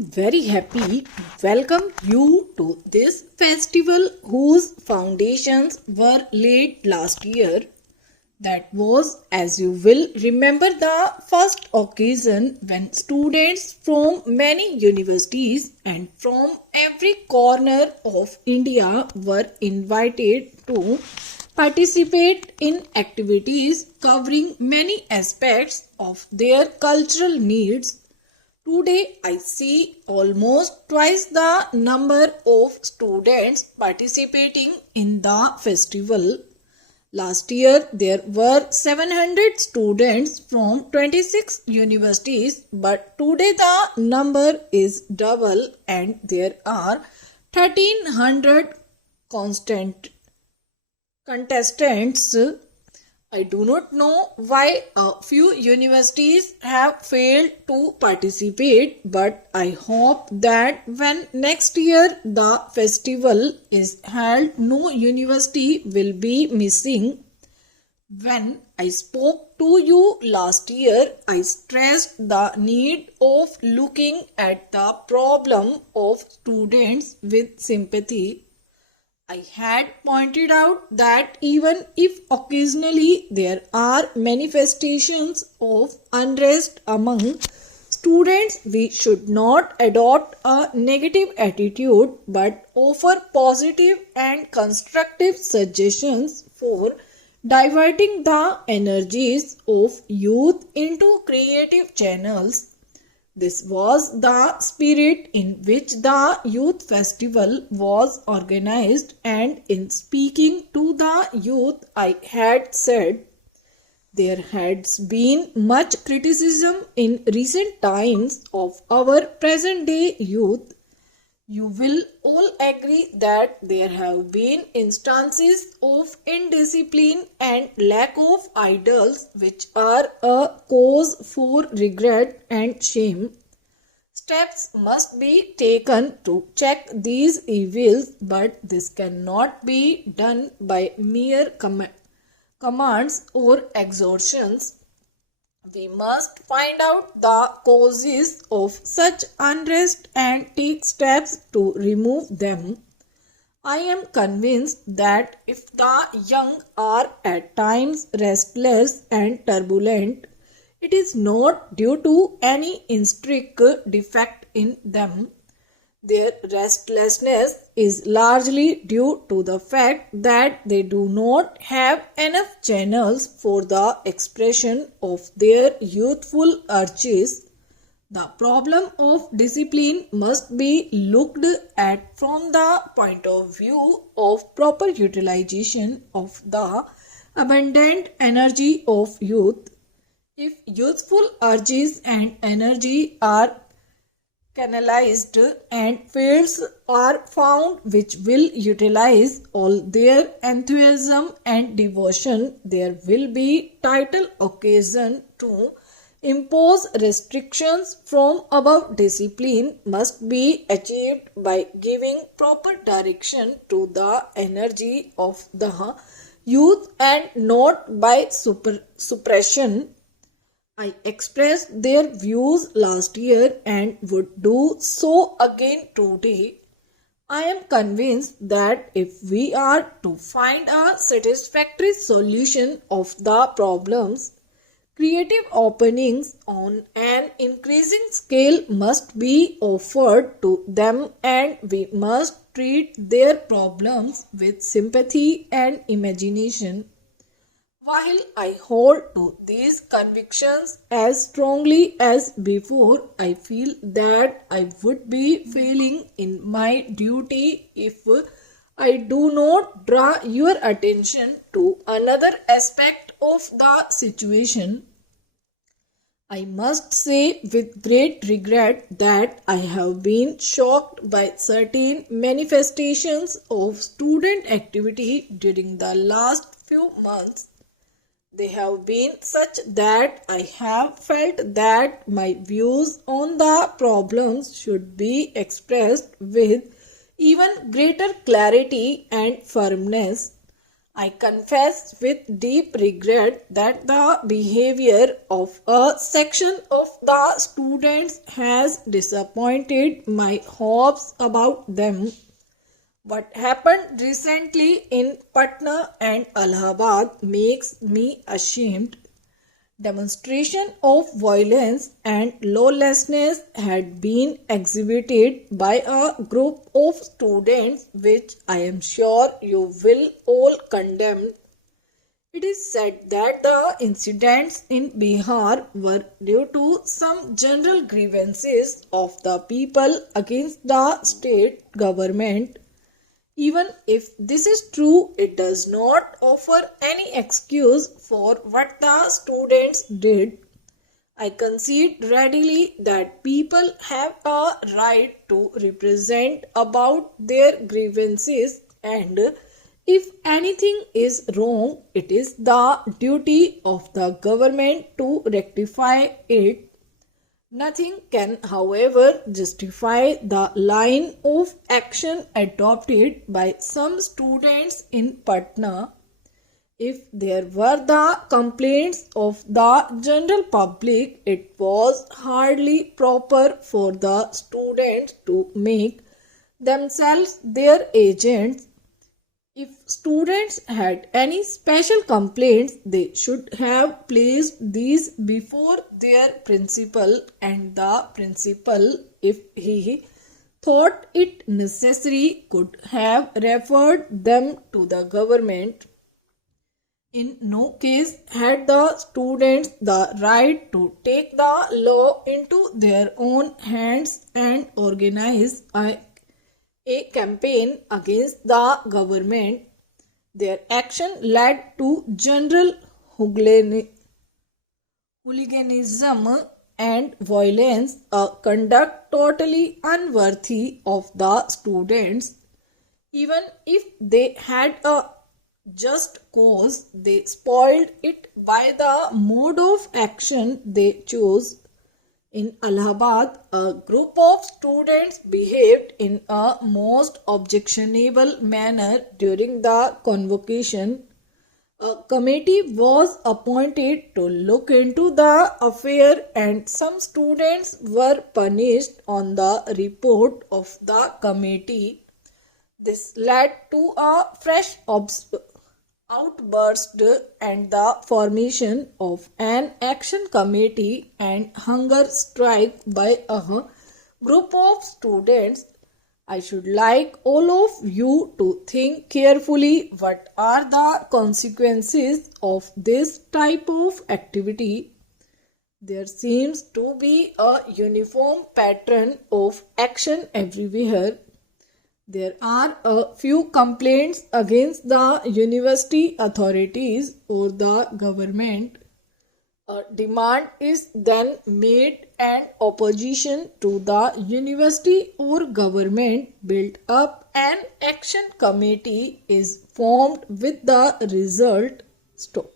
very happy to welcome you to this festival whose foundations were laid last year. That was, as you will remember, the first occasion when students from many universities and from every corner of India were invited to participate in activities covering many aspects of their cultural needs. Today, I see almost twice the number of students participating in the festival. Last year, there were 700 students from 26 universities, but today the number is double and there are 1300 contestants. I do not know why a few universities have failed to participate, but I hope that when next year the festival is held, no university will be missing. When I spoke to you last year, I stressed the need of looking at the problem of students with sympathy. I had pointed out that even if occasionally there are manifestations of unrest among students, we should not adopt a negative attitude but offer positive and constructive suggestions for diverting the energies of youth into creative channels. This was the spirit in which the youth festival was organized, and in speaking to the youth I had said, there has been much criticism in recent times of our present day youth. You will all agree that there have been instances of indiscipline and lack of ideals which are a cause for regret and shame. Steps must be taken to check these evils, but this cannot be done by mere commands or exhortations. We must find out the causes of such unrest and take steps to remove them. I am convinced that if the young are at times restless and turbulent, it is not due to any intrinsic defect in them. Their restlessness is largely due to the fact that they do not have enough channels for the expression of their youthful urges. The problem of discipline must be looked at from the point of view of proper utilization of the abundant energy of youth. If youthful urges and energy are canalized and fields are found which will utilize all their enthusiasm and devotion, there will be little occasion to impose restrictions from above. Discipline must be achieved by giving proper direction to the energy of the youth and not by suppression. I expressed their views last year and would do so again today. I am convinced that if we are to find a satisfactory solution of the problems, creative openings on an increasing scale must be offered to them, and we must treat their problems with sympathy and imagination. While I hold to these convictions as strongly as before, I feel that I would be failing in my duty if I do not draw your attention to another aspect of the situation. I must say with great regret that I have been shocked by certain manifestations of student activity during the last few months. They have been such that I have felt that my views on the problems should be expressed with even greater clarity and firmness. I confess with deep regret that the behavior of a section of the students has disappointed my hopes about them. What happened recently in Patna and Allahabad makes me ashamed. Demonstration of violence and lawlessness had been exhibited by a group of students, which I am sure you will all condemn. It is said that the incidents in Bihar were due to some general grievances of the people against the state government. Even if this is true, it does not offer any excuse for what the students did. I concede readily that people have a right to represent about their grievances, and if anything is wrong, it is the duty of the government to rectify it. Nothing can, however, justify the line of action adopted by some students in Patna. If there were the complaints of the general public, it was hardly proper for the students to make themselves their agents. If students had any special complaints, they should have placed these before their principal, and the principal, if he thought it necessary, could have referred them to the government. In no case had the students the right to take the law into their own hands and organize a campaign against the government. Their action led to general hooliganism and violence, a conduct totally unworthy of the students. Even if they had a just cause, they spoiled it by the mode of action they chose. In Allahabad, a group of students behaved in a most objectionable manner during the convocation. A committee was appointed to look into the affair, and some students were punished on the report of the committee. This led to a fresh outburst and the formation of an action committee and hunger strike by a group of students. I should like all of you to think carefully what are the consequences of this type of activity. There seems to be a uniform pattern of action everywhere. There are a few complaints against the university authorities or the government. A demand is then made and opposition to the university or government built up. An action committee is formed with the result. Stop.